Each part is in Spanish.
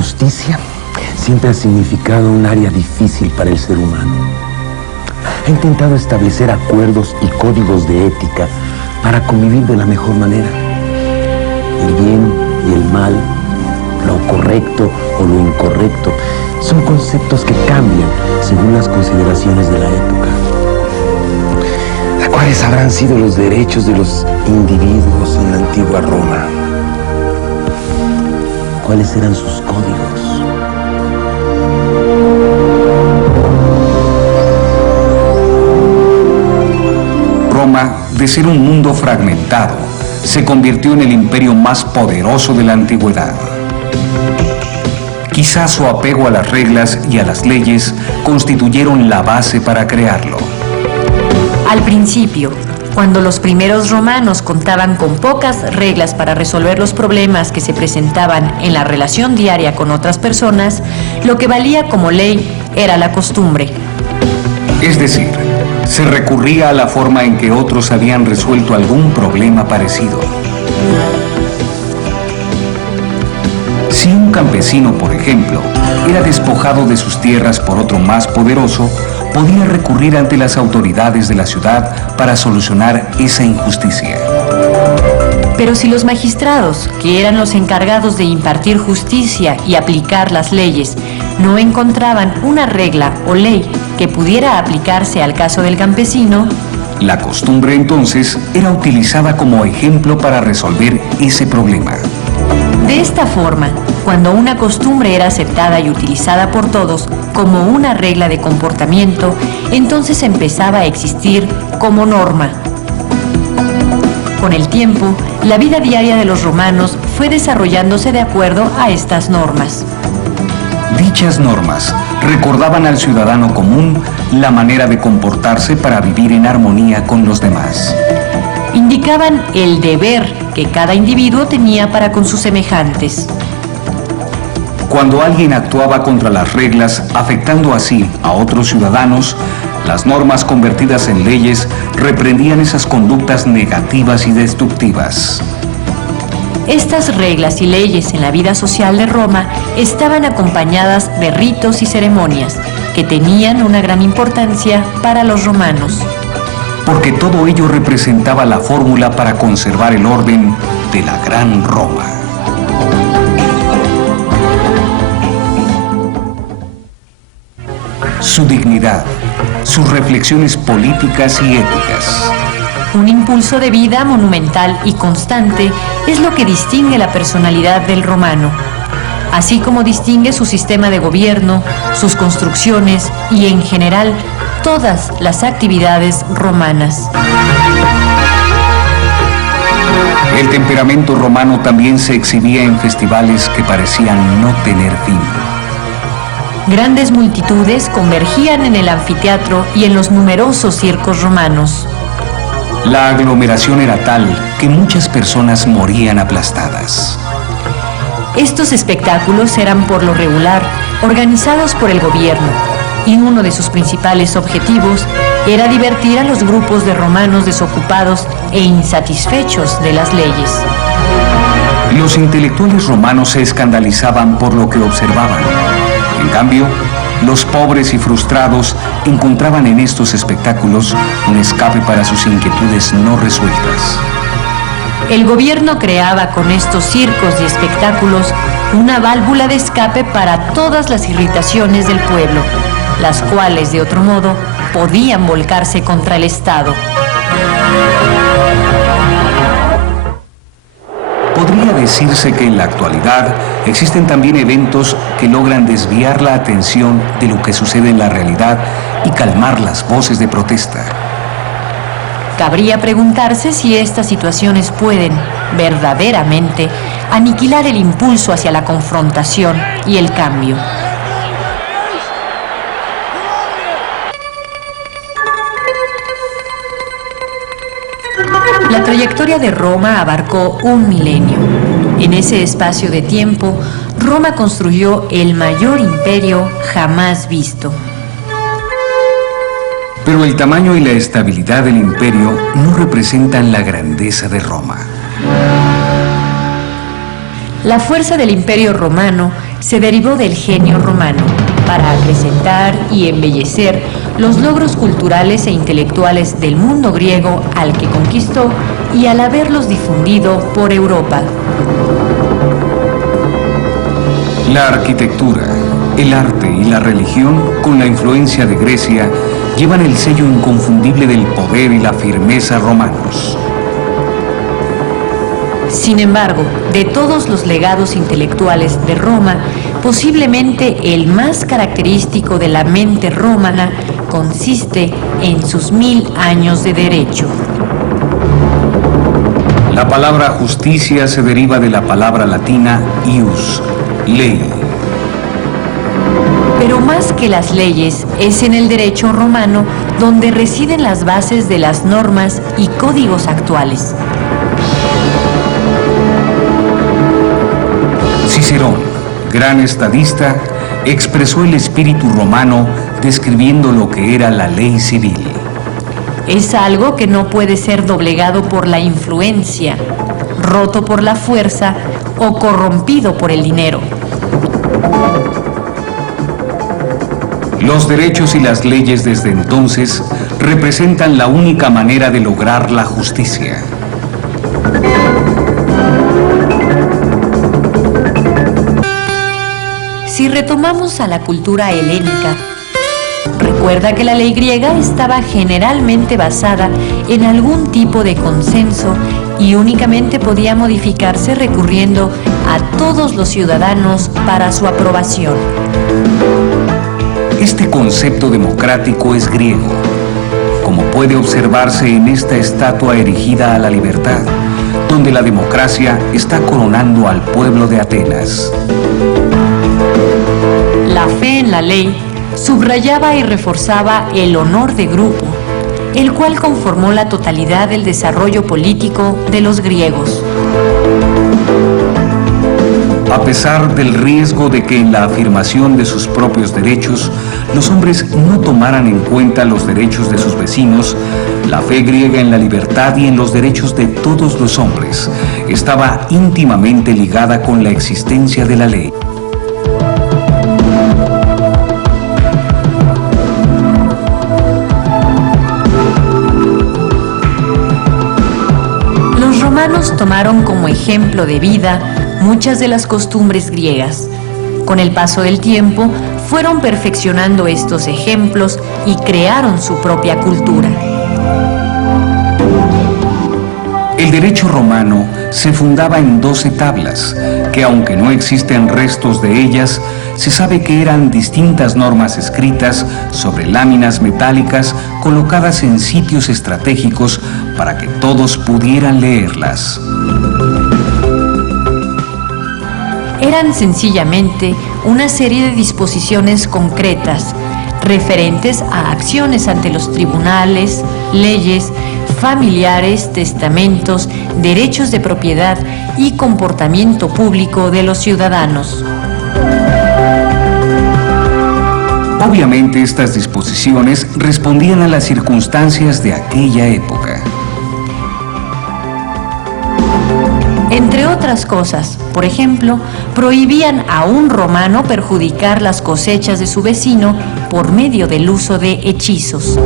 justicia siempre ha significado un área difícil para el ser humano. Ha intentado establecer acuerdos y códigos de ética para convivir de la mejor manera. El bien y el mal, lo correcto o lo incorrecto, son conceptos que cambian según las consideraciones de la época. ¿Cuáles habrán sido los derechos de los individuos en la antigua Roma? ¿Cuáles eran sus códigos? Roma, de ser un mundo fragmentado, se convirtió en el imperio más poderoso de la antigüedad. Quizás su apego a las reglas y a las leyes constituyeron la base para crearlo. Al principio, cuando los primeros romanos contaban con pocas reglas para resolver los problemas que se presentaban en la relación diaria con otras personas, lo que valía como ley era la costumbre. Es decir, se recurría a la forma en que otros habían resuelto algún problema parecido. Si un campesino, por ejemplo, era despojado de sus tierras por otro más poderoso, podía recurrir ante las autoridades de la ciudad para solucionar esa injusticia. Pero si los magistrados, que eran los encargados de impartir justicia y aplicar las leyes, no encontraban una regla o ley que pudiera aplicarse al caso del campesino, la costumbre entonces era utilizada como ejemplo para resolver ese problema. De esta forma, cuando una costumbre era aceptada y utilizada por todos como una regla de comportamiento, entonces empezaba a existir como norma. Con el tiempo, la vida diaria de los romanos fue desarrollándose de acuerdo a estas normas. Dichas normas recordaban al ciudadano común la manera de comportarse para vivir en armonía con los demás. Indicaban el deber que cada individuo tenía para con sus semejantes. Cuando alguien actuaba contra las reglas, afectando así a otros ciudadanos, las normas convertidas en leyes reprendían esas conductas negativas y destructivas. Estas reglas y leyes en la vida social de Roma estaban acompañadas de ritos y ceremonias que tenían una gran importancia para los romanos. Porque todo ello representaba la fórmula para conservar el orden de la Gran Roma. Su dignidad, sus reflexiones políticas y éticas. Un impulso de vida monumental y constante es lo que distingue la personalidad del romano, así como distingue su sistema de gobierno, sus construcciones y, en general, todas las actividades romanas. El temperamento romano también se exhibía en festivales que parecían no tener fin. Grandes multitudes convergían en el anfiteatro y en los numerosos circos romanos. La aglomeración era tal que muchas personas morían aplastadas. Estos espectáculos eran por lo regular organizados por el gobierno, y uno de sus principales objetivos era divertir a los grupos de romanos desocupados e insatisfechos de las leyes. Los intelectuales romanos se escandalizaban por lo que observaban. En cambio, los pobres y frustrados encontraban en estos espectáculos un escape para sus inquietudes no resueltas. El gobierno creaba con estos circos y espectáculos una válvula de escape para todas las irritaciones del pueblo, las cuales, de otro modo, podían volcarse contra el Estado. Podría decirse que en la actualidad existen también eventos que logran desviar la atención de lo que sucede en la realidad y calmar las voces de protesta. Cabría preguntarse si estas situaciones pueden, verdaderamente, aniquilar el impulso hacia la confrontación y el cambio. La trayectoria de Roma abarcó un milenio. En ese espacio de tiempo, Roma construyó el mayor imperio jamás visto. Pero el tamaño y la estabilidad del imperio no representan la grandeza de Roma. La fuerza del imperio romano se derivó del genio romano para acrecentar y embellecer los logros culturales e intelectuales del mundo griego al que conquistó y al haberlos difundido por Europa. La arquitectura, el arte y la religión, con la influencia de Grecia, llevan el sello inconfundible del poder y la firmeza romanos. Sin embargo, de todos los legados intelectuales de Roma, posiblemente el más característico de la mente romana consiste en sus 1000 años de derecho. La palabra justicia se deriva de la palabra latina ius, ley. Pero más que las leyes, es en el derecho romano donde residen las bases de las normas y códigos actuales. Cicerón, gran estadista, expresó el espíritu romano describiendo lo que era la ley civil. Es algo que no puede ser doblegado por la influencia, roto por la fuerza o corrompido por el dinero. Los derechos y las leyes desde entonces representan la única manera de lograr la justicia. Si retomamos a la cultura helénica, recuerda que la ley griega estaba generalmente basada en algún tipo de consenso y únicamente podía modificarse recurriendo a todos los ciudadanos para su aprobación. Este concepto democrático es griego, como puede observarse en esta estatua erigida a la libertad, donde la democracia está coronando al pueblo de Atenas. La fe en la ley subrayaba y reforzaba el honor de grupo, el cual conformó la totalidad del desarrollo político de los griegos. A pesar del riesgo de que en la afirmación de sus propios derechos los hombres no tomaran en cuenta los derechos de sus vecinos, la fe griega en la libertad y en los derechos de todos los hombres estaba íntimamente ligada con la existencia de la ley. Los romanos tomaron como ejemplo de vida muchas de las costumbres griegas. Con el paso del tiempo, fueron perfeccionando estos ejemplos y crearon su propia cultura. El derecho romano se fundaba en 12 tablas, que aunque no existen restos de ellas, se sabe que eran distintas normas escritas sobre láminas metálicas colocadas en sitios estratégicos para que todos pudieran leerlas. Eran sencillamente una serie de disposiciones concretas, referentes a acciones ante los tribunales, leyes, familiares, testamentos, derechos de propiedad y comportamiento público de los ciudadanos. Obviamente estas disposiciones respondían a las circunstancias de aquella época. Entre otras cosas, por ejemplo, prohibían a un romano perjudicar las cosechas de su vecino por medio del uso de hechizos.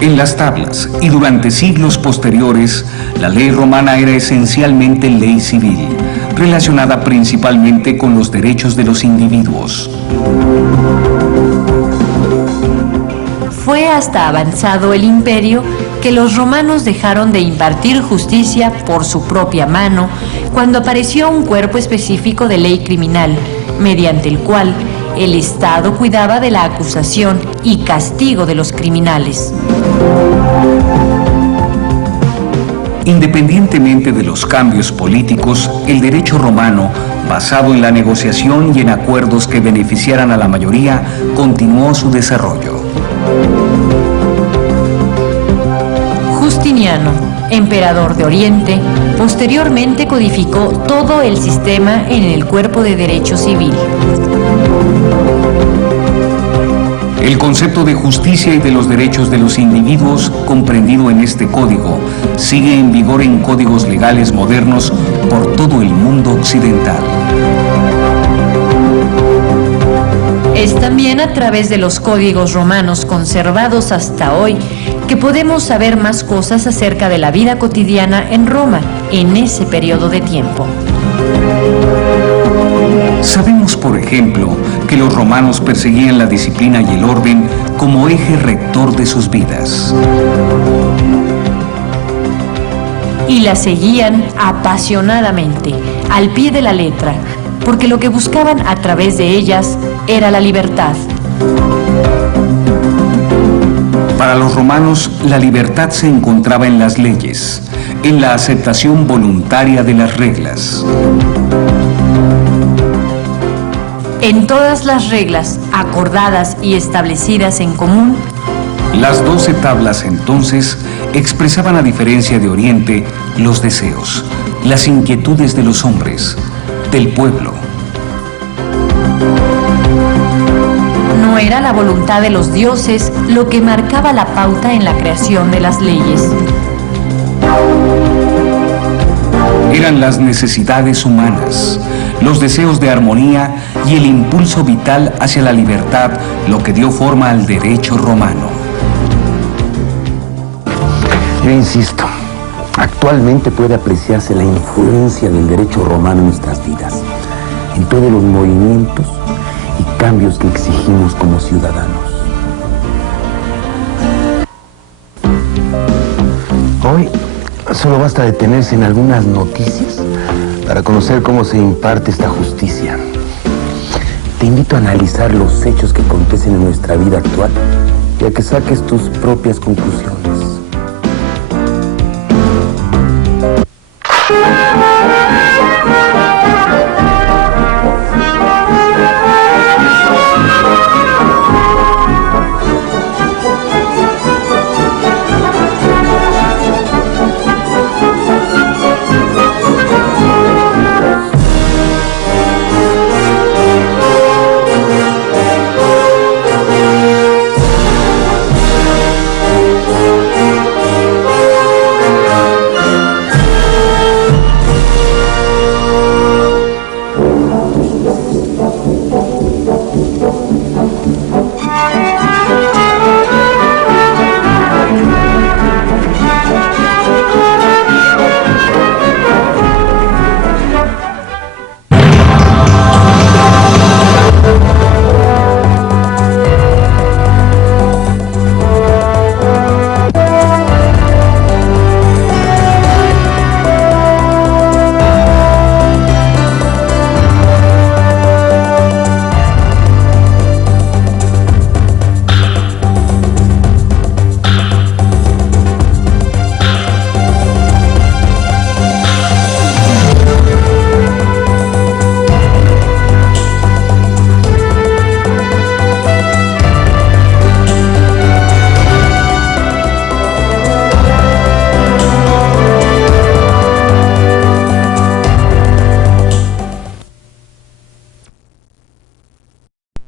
En las tablas y durante siglos posteriores, la ley romana era esencialmente ley civil, relacionada principalmente con los derechos de los individuos. Fue hasta avanzado el imperio que los romanos dejaron de impartir justicia por su propia mano cuando apareció un cuerpo específico de ley criminal, mediante el cual el Estado cuidaba de la acusación y castigo de los criminales. Independientemente de los cambios políticos, el derecho romano, basado en la negociación y en acuerdos que beneficiaran a la mayoría, continuó su desarrollo. Justiniano, emperador de Oriente, posteriormente codificó todo el sistema en el cuerpo de derecho civil. El concepto de justicia y de los derechos de los individuos, comprendido en este código, sigue en vigor en códigos legales modernos por todo el mundo occidental. Es también a través de los códigos romanos conservados hasta hoy que podemos saber más cosas acerca de la vida cotidiana en Roma en ese periodo de tiempo. Sabemos, por ejemplo, que los romanos perseguían la disciplina y el orden como eje rector de sus vidas. Y la seguían apasionadamente, al pie de la letra, porque lo que buscaban a través de ellas era la libertad. Para los romanos, la libertad se encontraba en las leyes, en la aceptación voluntaria de las reglas. En todas las reglas acordadas y establecidas en común, Las 12 tablas entonces expresaban, a diferencia de Oriente, los deseos, las inquietudes de los hombres, del pueblo. no era la voluntad de los dioses lo que marcaba la pauta en la creación de las leyes. Eran las necesidades humanas, los deseos de armonía y el impulso vital hacia la libertad lo que dio forma al derecho romano. Yo insisto, actualmente puede apreciarse la influencia del derecho romano en nuestras vidas, en todos los movimientos y cambios que exigimos como ciudadanos. Hoy solo basta detenerse en algunas noticias para conocer cómo se imparte esta justicia. Te invito a analizar los hechos que acontecen en nuestra vida actual y a que saques tus propias conclusiones.